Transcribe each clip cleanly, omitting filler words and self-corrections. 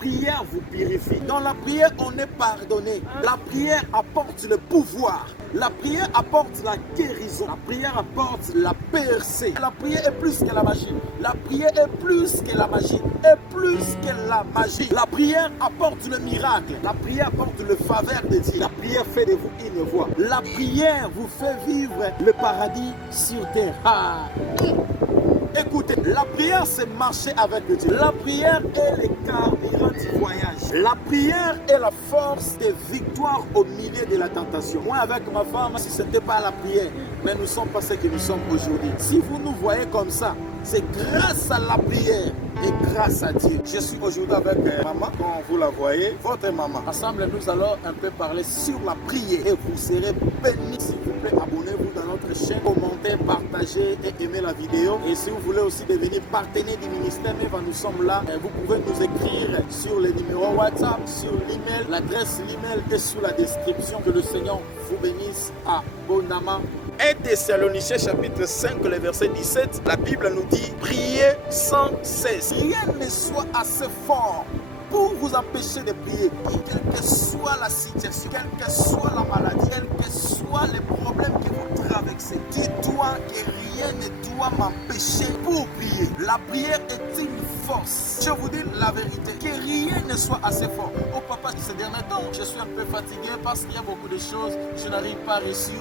prière vous purifie. Dans la prière, on est pardonné. La prière apporte le pouvoir. La prière apporte la guérison. La prière apporte la percée. La prière est plus que la magie. La prière est plus que la magie. Et plus que la magie. La prière apporte le miracle. La prière apporte le faveur de Dieu. La prière fait de vous une voix. La prière vous fait vivre le paradis sur terre. Écoutez, la prière c'est marcher avec Dieu. La prière est le carburant du voyage. La prière est la force de victoire au milieu de la tentation. Moi avec ma femme, si ce n'était pas la prière, mais nous ne sommes pas ce que nous sommes aujourd'hui. Si vous nous voyez comme ça, c'est grâce à la prière et grâce à Dieu. Je suis aujourd'hui avec maman, comme vous la voyez, votre maman. Ensemble, nous allons un peu parler sur la prière et vous serez bénis. S'il vous plaît, abonnez-vous dans notre chaîne, commentez, partagez et aimez la vidéo. Et si vous voulez aussi devenir partenaire du ministère, nous sommes là. Vous pouvez nous écrire sur le numéro WhatsApp, sur l'email, l'adresse l'email est sous la description. Que le Seigneur vous bénisse abondamment. 1 Thessaloniciens chapitre 5, le verset 17, la Bible nous dit « Priez sans cesse. Rien ne soit assez fort pour vous empêcher de prier. Quelle que soit la situation, quelle que soit la maladie, quel que soit les problèmes que vous traversez, dis-toi que rien ne doit m'empêcher pour prier. La prière est une force. Je vous dis la vérité, que rien ne soit assez fort. Oh papa, ces derniers temps, je suis un peu fatigué parce qu'il y a beaucoup de choses, je n'arrive pas à réussir,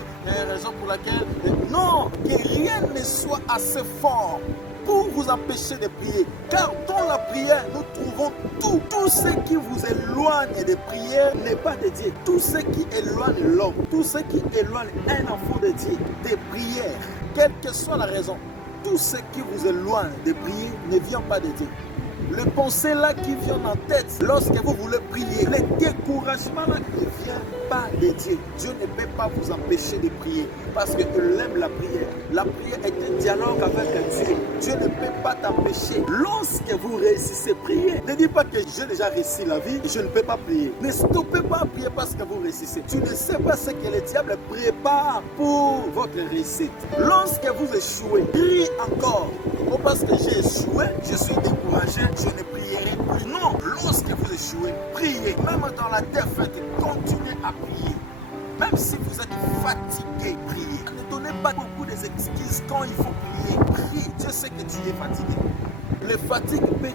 raison pour laquelle... Non, que rien ne soit assez fort pour vous empêcher de prier. Car dans la prière, nous trouvons tout. Tout ce qui vous éloigne de prière n'est pas de Dieu. Tout ce qui éloigne l'homme, tout ce qui éloigne un enfant de Dieu de prière, quelle que soit la raison, tout ce qui vous éloigne de prier ne vient pas de Dieu. Les pensées là qui viennent en tête lorsque vous voulez prier, les découragements là ne viennent pas de Dieu. Dieu ne peut pas vous empêcher de prier parce qu'il aime la prière. La prière est un dialogue avec Dieu. Dieu ne peut pas t'empêcher. Lorsque vous réussissez à prier, ne dites pas que j'ai déjà réussi la vie et je ne peux pas prier. Ne stoppez pas à prier parce que vous réussissez. Tu ne sais pas ce que le diable prépare pour votre réussite. Lorsque vous échouez, priez encore. Non parce que j'ai échoué, je suis découragé, je ne prierai plus. Non, lorsque vous échouez, priez. Même dans la défaite, continuez à prier. Même si vous êtes fatigué, priez. Ne donnez pas beaucoup d'excuses quand il faut prier. Prie, Dieu sait que tu es fatigué. Le fatigue peut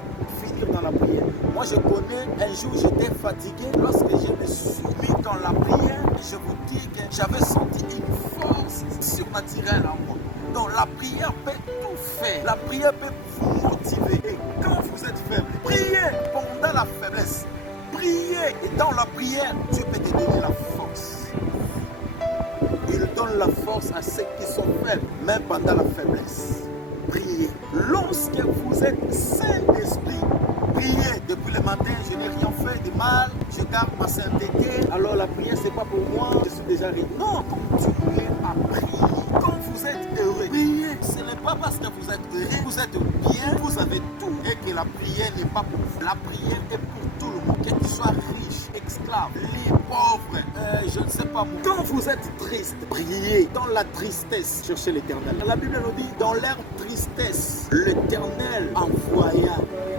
finir dans la prière. Moi je connais, un jour j'étais fatigué. Lorsque je me suis mis dans la prière, je vous dis que j'avais senti une force surnaturelle en moi. Donc la prière peut tout faire. La prière peut vous motiver. Et quand vous êtes faible, priez pendant la faiblesse. Priez. Et dans la prière, Dieu peut te donner la force. Il donne la force à ceux qui sont faibles, même pendant la faiblesse. Priez. Lorsque vous êtes saint d'esprit, priez. Depuis le matin, je n'ai rien fait de mal. Je garde ma sainteté. Alors la prière, c'est pas pour moi. Je suis déjà riche. Non, continuez à prier. Quand vous êtes heureux, priez. Ce n'est pas parce que vous êtes heureux, vous êtes bien, vous avez tout. Et que la prière n'est pas pour vous. La prière est pour tout le monde. Que tu sois riche, esclave, libre, pauvre, je ne sais pas moi. Quand vous êtes triste, priez. Dans la tristesse, cherchez l'Éternel. La Bible nous dit, dans leur tristesse, l'Éternel envoya.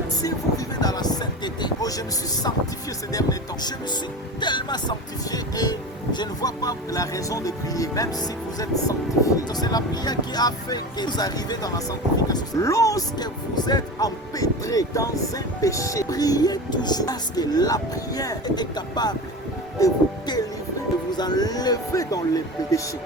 Si vous vivez dans la sainteté, oh je me suis sanctifié ces derniers temps. Je me suis tellement sanctifié et je ne vois pas la raison de prier, même si vous êtes sanctifié. C'est la prière qui a fait que vous arrivez dans la sanctification. Lorsque vous êtes empêtré dans un péché, priez toujours parce que la prière est capable de vous délivrer, de vous enlever dans le péché,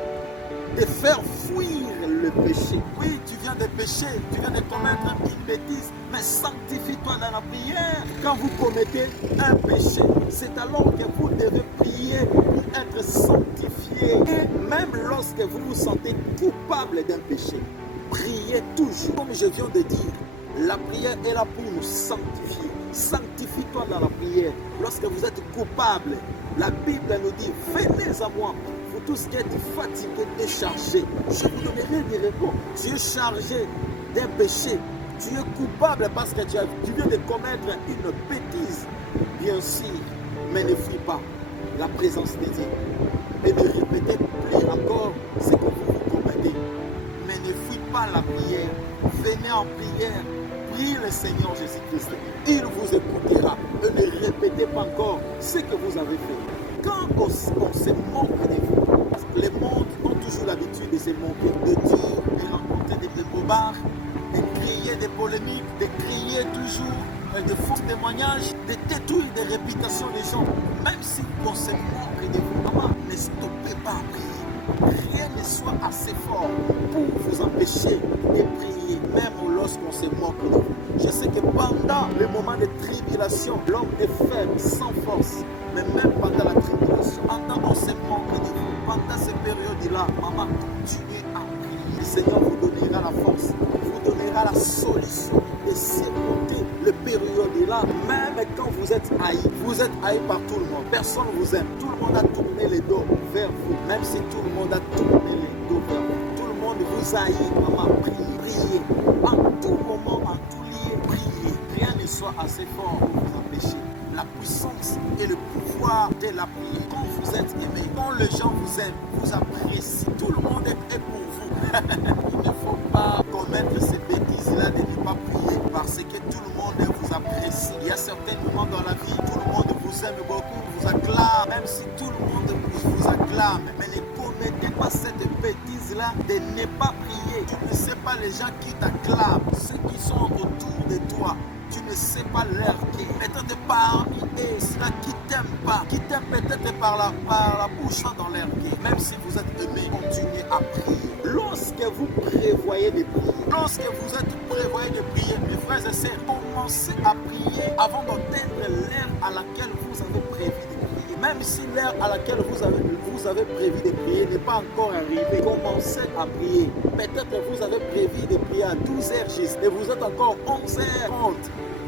de faire fuir le péché. Oui, tu viens de pécher, tu viens de commettre une bêtise, mais sanctifie-toi dans la prière. Quand vous commettez un péché, c'est alors que vous devez prier pour être sanctifié. Et même lorsque vous vous sentez coupable d'un péché, priez toujours. Comme je viens de dire, la prière est là pour nous sanctifier. Sanctifie-toi dans la prière. Lorsque vous êtes coupable, la Bible nous dit, venez à moi. Vous tous qui êtes fatigués, déchargés, je vous donnerai des réponses. Tu es chargé d'un péché. Tu es coupable parce que tu viens de commettre une bêtise. Bien sûr, mais ne fuis pas la présence de Dieu. Et ne répétez plus encore ce que vous commettez. Mais ne fuis pas la prière. Venez en prière. Prie le Seigneur Jésus-Christ. Il vous écoutera. Et ne pas encore ce que vous avez fait. Quand on se moque de vous, les mondes ont toujours l'habitude de se moquer, de dire, de rencontrer des bobards, de créer des polémiques, de crier toujours de faux témoignages, de détruire des réputations des gens. Même si on se moque de vous, maman, ne stoppez pas à prier. Rien ne soit assez fort pour vous empêcher de prier, même lorsqu'on se moque de vous. Je sais que pendant les moments de tribulation, l'homme est faible, sans force. Mais même pendant la tribulation, pendant qu'on se moque de vous, pendant ces périodes-là, maman, continuez à prier. Le Seigneur vous donnera la force, vous donnera la solution de surmonter les périodes-là. Même quand vous êtes haï par tout le monde. Personne ne vous aime. Tout le monde a tourné les dos vers vous. Même si tout le monde a tourné les dos vers vous. Tout le monde vous haït, maman, priez. En tout moment, en tout lieu, priez. Rien ne soit assez fort pour vous empêcher. La puissance et le pouvoir de la prière. Quand vous êtes aimé, quand les gens vous aiment, vous apprécient, tout le monde est pour vous. Il ne faut pas commettre ces bêtises-là de ne pas prier parce que tout le monde vous apprécie. Il y a certains moments dans la vie, tout le monde vous aime beaucoup, vous acclame, même si tout le monde vous acclame. Mais ne commettez pas cette bêtise-là de ne pas prier. Tu ne sais pas les gens qui t'acclament, ceux qui sont autour de toi. Tu ne sais pas leur qui. Peut-être parmi eux, ceux qui t'aiment pas, qui t'aiment peut-être par la bouche, dans leur qui. Même si vous êtes aimé, continuez à prier. Lorsque vous prévoyez de prier, lorsque vous êtes prévoyé de prier, mes frères et sœurs, commencez à prier avant d'atteindre l'heure à laquelle vous avez prévu de prier. Même si l'heure à laquelle vous avez prévu de prier n'est pas encore arrivée, commencez à prier. Peut-être vous avez prévu de prier à 12h juste et vous êtes encore 11h30.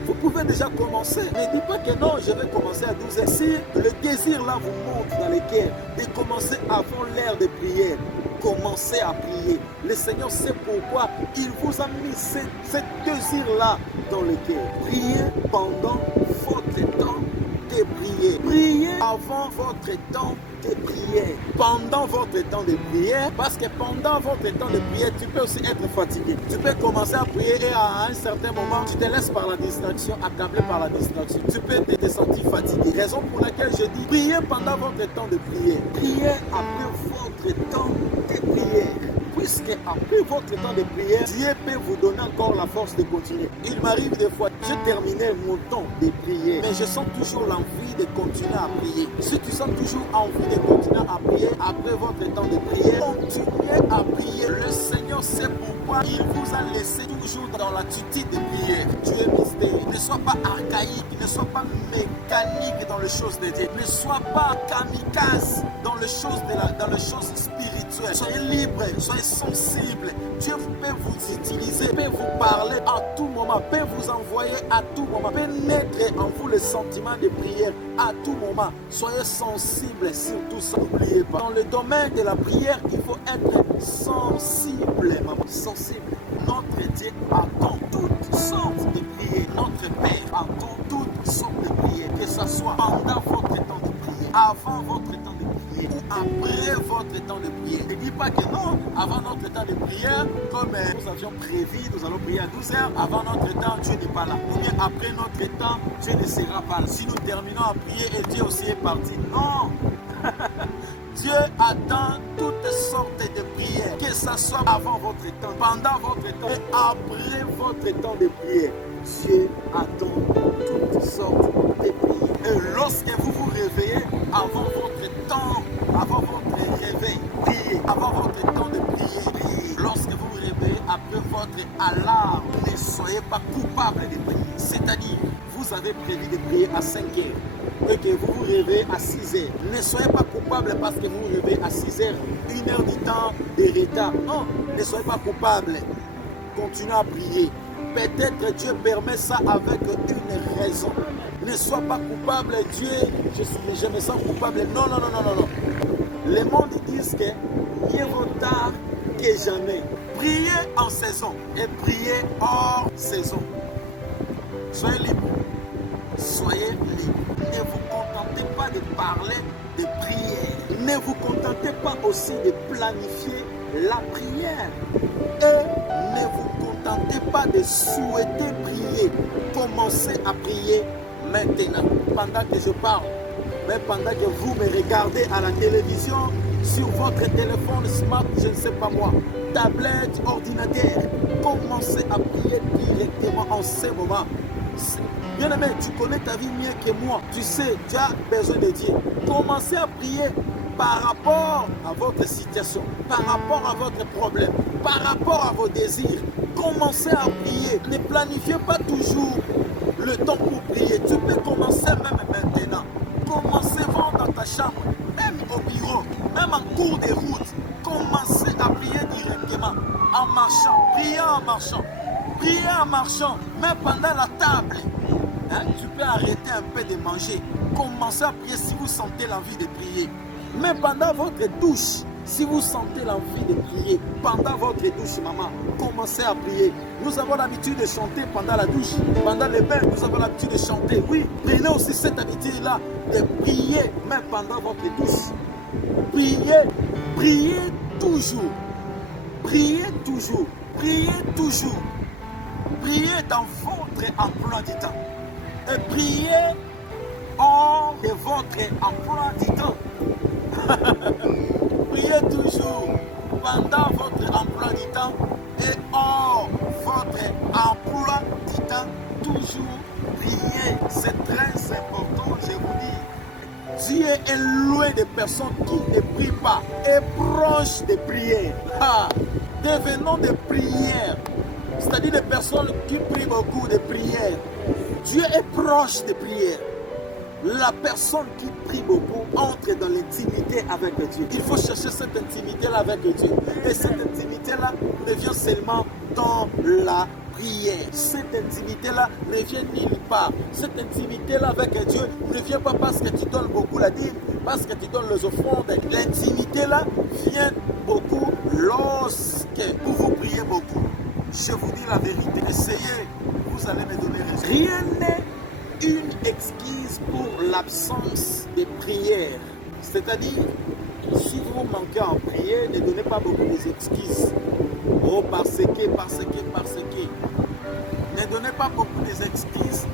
Vous pouvez déjà commencer. Ne dites pas que non, je vais commencer à 12h. Si le désir là vous monte dans les cœurs de commencer avant l'heure de prière, commencez à prier. Le Seigneur sait pourquoi il vous a mis ce désir-là dans le cœur. Priez pendant votre temps de prier. Priez avant votre temps de prière. Pendant votre temps de prière, parce que pendant votre temps de prière, tu peux aussi être fatigué. Tu peux commencer à prier et à un certain moment, tu te laisses par la distraction, accablé par la distraction. Tu peux te sentir fatigué. Raison pour laquelle je dis, priez pendant votre temps de prière. Priez après votre temps de prière. Puisque après votre temps de prière, Dieu peut vous donner encore la force de continuer. Il m'arrive des fois, j'ai terminé mon temps de prière, mais je sens toujours l'envie de continuer à prier. Si tu sens toujours envie de continuer à prier après votre temps de prière, continuez à prier. Le Seigneur sait pourquoi il vous a laissé toujours dans l'attitude de prière. Dieu est mystérieux. Ne sois pas archaïque, ne sois pas mécanique dans les choses de Dieu. Ne sois pas kamikaze dans les choses spirituelles. Soyez libre, soyez sensible. Dieu peut vous utiliser, peut vous parler à tout moment, peut vous envoyer à tout moment, peut naître en vous le sentiment de prière à tout moment. Soyez sensible, surtout ça. N'oubliez pas. Dans le domaine de la prière, il faut être sensible, maman. Sensible. Notre Dieu attend toutes sortes de prières. Notre Père attend toutes sortes de prières. Que ce soit pendant votre temps de prière, avant votre temps de prière, ou après votre temps de prière. Ne dis pas que non, avant notre temps de prière, comme nous avions prévu, nous allons prier à 12h, avant notre temps, Dieu n'est pas là. Ou bien après notre temps, Dieu ne sera pas là. Si nous terminons à prier et Dieu aussi est parti. Non. Dieu attend toutes sortes de prières, que ce soit avant votre temps, pendant votre temps et après votre temps de prière. Dieu attend toutes sortes de prières. Et lorsque vous vous réveillez, avant votre temps, avant votre réveil, priez. Avant votre temps de prier, priez. Lorsque vous vous réveillez, après votre alarme, ne soyez pas coupable de prier. C'est-à-dire, vous avez prévu de prier à 5 heures et que vous vous réveillez à 6 heures. Ne soyez pas coupable parce que vous vous réveillez à 6 heures, 1 heure du temps de retard. Non, ne soyez pas coupable. Continuez à prier. Peut-être Dieu permet ça avec une raison. Ne sois pas coupable, Dieu, je me sens coupable. Non, non, non, non, non, non. Les mondes disent que mieux vaut tard que jamais. Priez en saison et priez hors saison. Soyez libre. Soyez libre. Ne vous contentez pas de parler de prière. Ne vous contentez pas aussi de planifier la prière. Et ne vous contentez pas de souhaiter prier. Commencez à prier maintenant, pendant que je parle, mais pendant que vous me regardez à la télévision, sur votre téléphone smart, je ne sais pas moi, tablette, ordinateur, commencez à prier directement en ce moment. Bien aimé, tu connais ta vie mieux que moi. Tu sais, tu as besoin de Dieu. Commencez à prier par rapport à votre situation, par rapport à votre problème, par rapport à vos désirs. Commencez à prier. Ne planifiez pas toujours le temps pour prier. Tu peux commencer même maintenant. Commencez dans ta chambre, même au bureau, même en cours de route. Commencez à prier directement en marchant. Priez en marchant. Priez en marchant, même pendant la table. Hein, tu peux arrêter un peu de manger. Commencez à prier si vous sentez l'envie de prier. Même pendant votre douche, si vous sentez l'envie de prier, pendant votre douche, maman, commencez à prier. Nous avons l'habitude de chanter pendant la douche, pendant les bains, nous avons l'habitude de chanter. Oui, prenez aussi cette habitude-là de prier, même pendant votre douche. Priez, priez toujours. Priez toujours. Priez toujours. Priez dans votre emploi du temps. Et priez hors de votre emploi du temps. Priez toujours pendant votre emploi du temps et hors votre emploi du temps. Toujours priez. C'est très important, je vous dis. Dieu est loin des personnes qui ne prient pas et proche de prier. Devenons des prières. C'est-à-dire des personnes qui prient beaucoup de prières. Dieu est proche des prières. La personne qui prie beaucoup entre dans l'intimité avec Dieu. Il faut chercher cette intimité-là avec Dieu. Et cette intimité-là ne vient seulement dans la prière. Cette intimité-là ne vient nulle part. Cette intimité-là avec Dieu ne vient pas parce que tu donnes beaucoup la dîme, parce que tu donnes les offrandes. L'intimité-là vient beaucoup lorsque vous priez beaucoup. Je vous dis la vérité. Essayez, vous allez me donner raison. Rien n'est une excuse pour l'absence de prière. C'est-à-dire, si vous manquez en prière, ne donnez pas beaucoup d'excuses. Oh, parce que. Ne donnez pas beaucoup d'excuses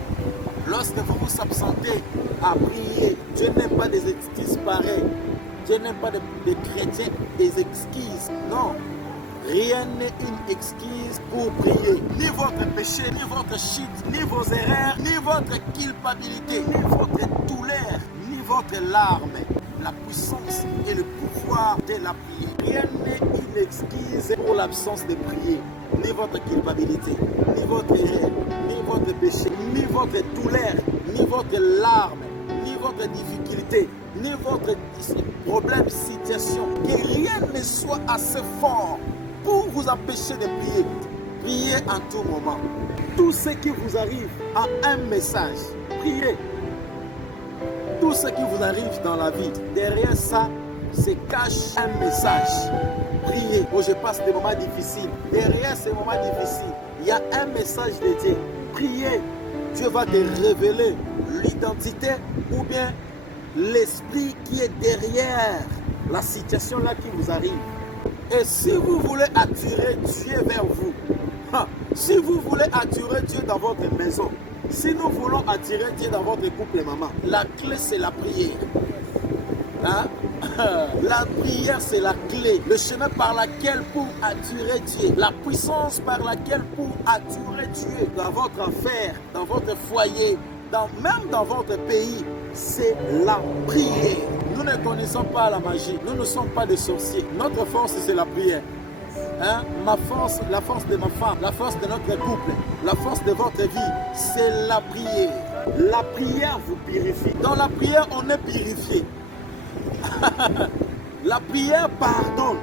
lorsque vous vous absentez à prier. Dieu n'aime pas des excuses pareilles. Dieu n'aime pas des chrétiens des excuses. Non. Rien n'est une excuse pour prier. Ni votre péché, ni votre chute, ni vos erreurs, ni votre culpabilité, ni votre douleur, ni votre larme. La puissance et le pouvoir de la prière. Rien n'est une excuse pour l'absence de prier. Ni votre culpabilité, ni votre erreur, ni votre péché, ni votre douleur, ni votre larme, ni votre difficulté, ni votre problème, situation. Que rien ne soit assez fort pour vous empêcher de prier. Priez en tout moment. Tout ce qui vous arrive a un message. Priez. Tout ce qui vous arrive dans la vie, derrière ça, se cache un message. Priez. Oh, je passe des moments difficiles. Derrière ces moments difficiles, il y a un message de Dieu. Priez. Dieu va te révéler l'identité ou bien l'esprit qui est derrière la situation là qui vous arrive. Et si vous voulez attirer Dieu vers vous, si vous voulez attirer Dieu dans votre maison, si nous voulons attirer Dieu dans votre couple, maman, la clé c'est la prière. La prière c'est la clé, le chemin par lequel pour attirer Dieu, la puissance par laquelle pour attirer Dieu dans votre affaire, dans votre foyer, même dans votre pays, c'est la prière. Nous ne connaissons pas la magie, nous ne sommes pas des sorciers. Notre force c'est la prière. Ma force, la force de ma femme, la force de notre couple, la force de votre vie, c'est la prière. La prière vous purifie. Dans la prière, on est purifié. La prière pardonne.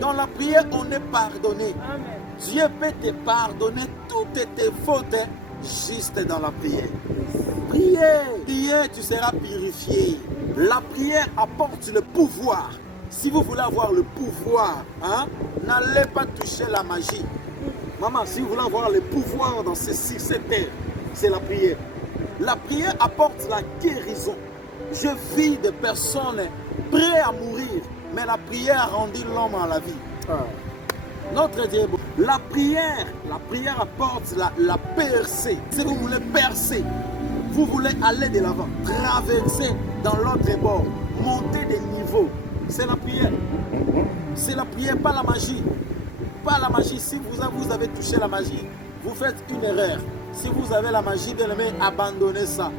Dans la prière, on est pardonné. Amen. Dieu peut te pardonner toutes tes fautes juste dans la prière. Priez, tu seras purifié. La prière apporte le pouvoir. Si vous voulez avoir le pouvoir, n'allez pas toucher la magie. Maman, si vous voulez avoir le pouvoir dans cette terre, c'est la prière. La prière apporte la guérison. Je vis des personnes prêtes à mourir, mais la prière a rendu l'homme à la vie. Notre Dieu, la prière apporte la percée. Si vous voulez percer, Vous voulez aller de l'avant, traverser dans l'autre bord, monter des niveaux. C'est la prière. C'est la prière, pas la magie. Pas la magie. Si vous avez touché la magie, vous faites une erreur. Si vous avez la magie, bien aimé, abandonnez ça.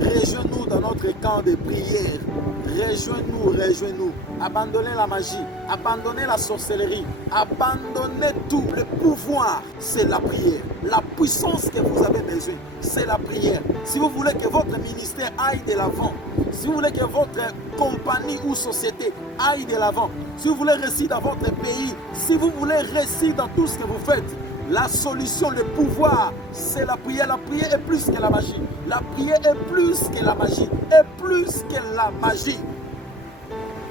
Rejoignez-nous dans notre camp de prière. Rejoignez-nous, rejoignez-nous. Abandonnez la magie, abandonnez la sorcellerie, abandonnez tout. Le pouvoir, c'est la prière. La puissance que vous avez besoin, c'est la prière. Si vous voulez que votre ministère aille de l'avant, si vous voulez que votre compagnie ou société aille de l'avant, si vous voulez réussir dans votre pays, si vous voulez réussir dans tout ce que vous faites, la solution, le pouvoir, c'est la prière. La prière est plus que la magie. La prière est plus que la magie. Est plus que la magie.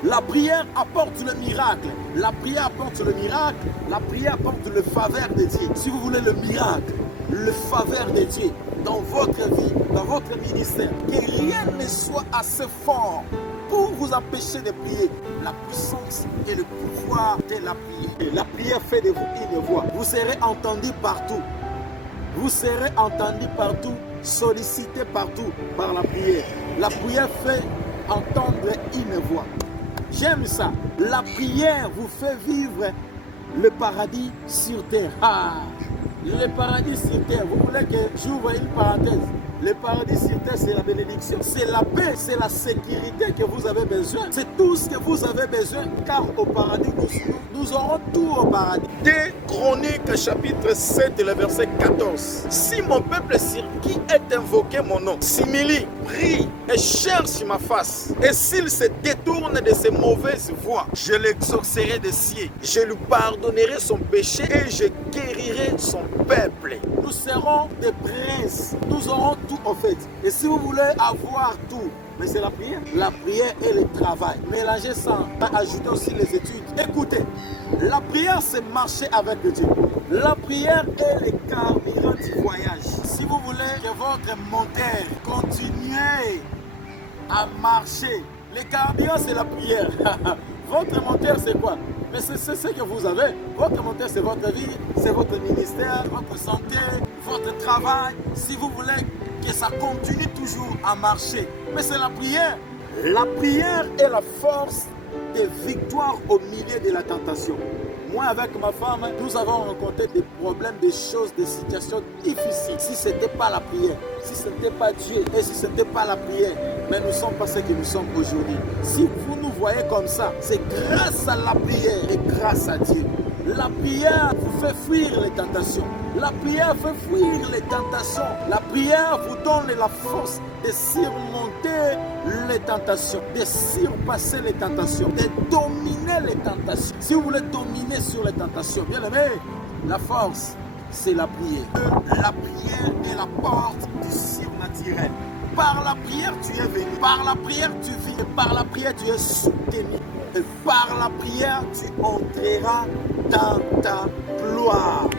La prière apporte le miracle. La prière apporte le miracle. La prière apporte le faveur de Dieu. Si vous voulez le miracle, le faveur de Dieu dans votre vie, dans votre ministère, que rien ne soit assez fort pour vous empêcher de prier. La puissance et le pouvoir de la prière. La prière fait de vous une voix. Vous serez entendu partout. Vous serez entendu partout, sollicité partout par la prière. La prière fait entendre une voix. J'aime ça. La prière vous fait vivre le paradis sur terre. Ah, le paradis sur terre. Vous voulez que j'ouvre une parenthèse? Le paradis sur terre, c'est la bénédiction. C'est la paix, c'est la sécurité que vous avez besoin. C'est tout ce que vous avez besoin, car au paradis, nous aurons tout au paradis. 2 Chroniques, chapitre 7, le verset 14. Si mon peuple sur qui est invoqué mon nom, s'humilie, prie et cherche ma face, et s'il se détourne de ses mauvaises voies, je l'exaucerai des cieux, je lui pardonnerai son péché et je guérirai son peuple. Nous serons des princes, nous aurons tout en fait. Et si vous voulez avoir tout, mais c'est la prière. La prière et le travail. Mélangez ça, ajoutez aussi les études. Écoutez, la prière c'est marcher avec Dieu. La prière est le carburant du voyage. Si vous voulez que votre moteur continue à marcher, le carburant c'est la prière. Votre moteur c'est quoi? Mais c'est ce que vous avez. Votre moteur c'est votre vie, c'est votre ministère, votre santé, votre travail. Si vous voulez que ça continue toujours à marcher. Mais c'est la prière. La prière est la force de victoire au milieu de la tentation. Moi, avec ma femme, nous avons rencontré des problèmes, des choses, des situations difficiles. Si ce n'était pas la prière, si ce n'était pas Dieu et si ce n'était pas la prière, mais nous ne sommes pas ce que nous sommes aujourd'hui. Si vous nous voyez comme ça, c'est grâce à la prière et grâce à Dieu. La prière vous fait fuir les tentations. La prière fait fuir les tentations. La prière vous donne la force de surmonter les tentations, de surpasser les tentations, de dominer les tentations. Si vous voulez dominer sur les tentations, bien aimé, la force, c'est la prière. La prière est la porte du surnaturel. Par la prière, tu es venu. Par la prière, tu vis. Et par la prière, tu es soutenu. Et par la prière, tu entreras dans ta gloire.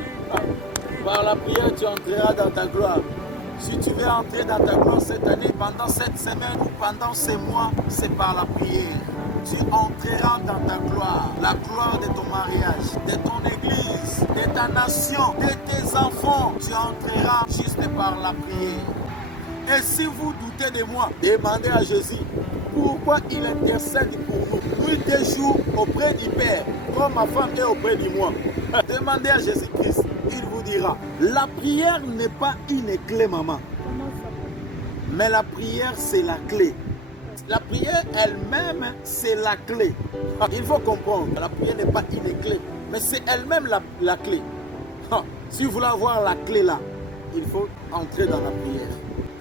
Par la prière, tu entreras dans ta gloire. Si tu veux entrer dans ta gloire cette année, pendant cette semaine ou pendant ces mois, c'est par la prière. Tu entreras dans ta gloire, la gloire de ton mariage, de ton église, de ta nation, de tes enfants. Tu entreras juste par la prière. Et si vous doutez de moi, demandez à Jésus pourquoi il intercède pour nous. Nuit et jour auprès du Père, comme ma femme est auprès de moi. Demandez à Jésus-Christ, il vous dira. La prière n'est pas une clé, maman. Mais la prière, c'est la clé. La prière elle-même, c'est la clé. Il faut comprendre, la prière n'est pas une clé, mais c'est elle-même la clé. Si vous voulez avoir la clé là, il faut entrer dans la prière.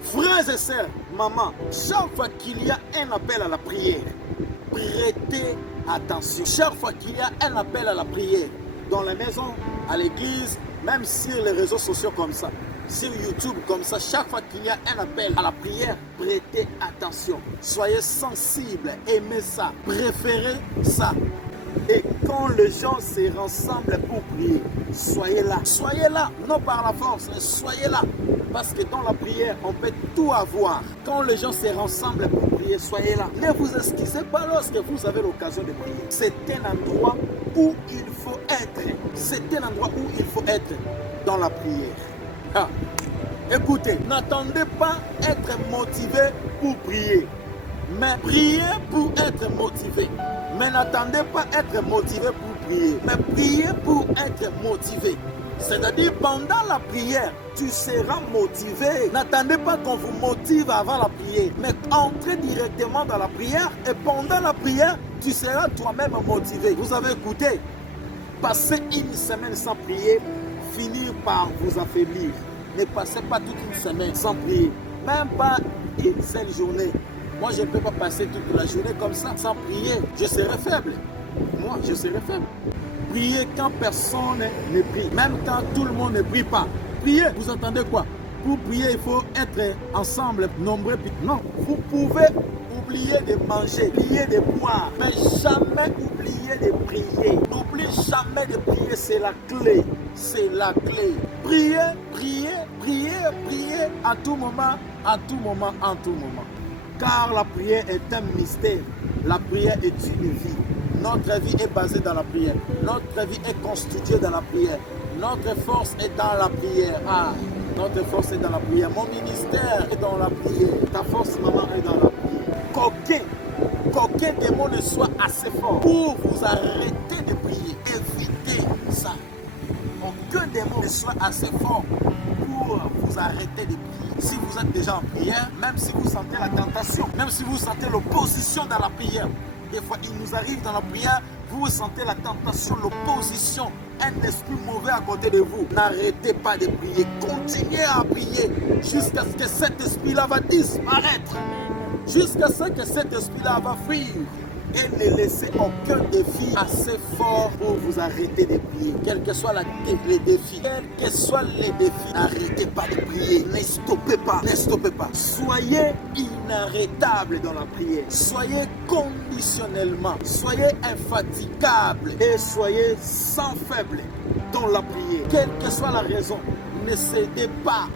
Frères et sœurs, maman, chaque fois qu'il y a un appel à la prière, prêtez attention. Chaque fois qu'il y a un appel à la prière, dans la maison, à l'église, même sur les réseaux sociaux comme ça, sur YouTube comme ça, chaque fois qu'il y a un appel à la prière, prêtez attention. Soyez sensibles, aimez ça, préférez ça. Et quand les gens se rassemblent pour prier, soyez là. Soyez là, non par la force, mais soyez là. Parce que dans la prière, on peut tout avoir. Quand les gens se rassemblent pour prier, soyez là. Ne vous excusez pas lorsque vous avez l'occasion de prier. C'est un endroit où il faut être. C'est un endroit où il faut être dans la prière. Écoutez, n'attendez pas être motivé pour prier, mais priez pour être motivé. Mais n'attendez pas être motivé pour prier, mais priez pour être motivé. C'est-à-dire, pendant la prière, tu seras motivé. N'attendez pas qu'on vous motive avant la prière, mais entrez directement dans la prière et pendant la prière, tu seras toi-même motivé. Vous avez écouté? Passer une semaine sans prier, finir par vous affaiblir. Ne passez pas toute une semaine sans prier, même pas une seule journée. Moi, je ne peux pas passer toute la journée comme ça sans prier. Je serai faible. Moi, je serai faible. Priez quand personne ne prie, même quand tout le monde ne prie pas. Priez, vous entendez quoi? Pour prier, il faut être ensemble, nombreux. Non, vous pouvez oublier de manger, oublier de boire, mais jamais oublier de prier. N'oublie jamais de prier, c'est la clé. C'est la clé. Priez, priez, priez, priez à tout moment, à tout moment, en tout moment. Car la prière est un mystère. La prière est une vie. Notre vie est basée dans la prière. Notre vie est constituée dans la prière. Notre force est dans la prière. Ah, notre force est dans la prière. Mon ministère est dans la prière. Ta force, maman, est dans la prière. Qu'aucun démon ne soit assez fort pour vous arrêter de prier. Évitez ça. Aucun démon ne soit assez fort pour vous arrêter de prier. Si vous êtes déjà en prière, même si vous sentez la tentation, même si vous sentez l'opposition dans la prière, des fois il nous arrive dans la prière, vous sentez la tentation, l'opposition, un esprit mauvais à côté de vous. N'arrêtez pas de prier, continuez à prier jusqu'à ce que cet esprit-là va disparaître, jusqu'à ce que cet esprit-là va fuir. Et ne laissez aucun défi assez fort pour vous arrêter de prier. Quels que soient les défis, quels que soient les défis, n'arrêtez pas de prier. Ne stoppez pas, ne stoppez pas. Soyez inarrêtable dans la prière. Soyez conditionnellement, soyez infatigable et soyez sans faible dans la prière. Quelle que soit la raison, ne cédez pas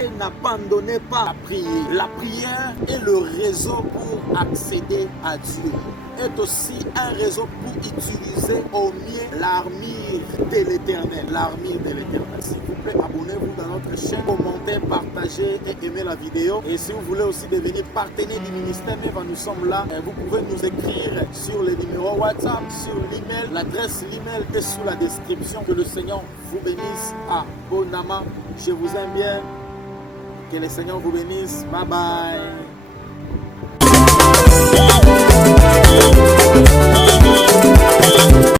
et n'abandonnez pas la prière. La prière est le réseau pour accéder à Dieu. Est aussi un réseau pour utiliser au mieux l'armure de l'Éternel. L'armure de l'Éternel. S'il vous plaît, abonnez-vous dans notre chaîne, commentez, partagez et aimez la vidéo. Et si vous voulez aussi devenir partenaire du ministère, nous sommes là. Vous pouvez nous écrire sur les numéros WhatsApp, sur l'email. L'adresse l'email est sous la description. Que le Seigneur vous bénisse abondamment. Je vous aime bien. Que le Seigneur vous bénisse. Bye bye.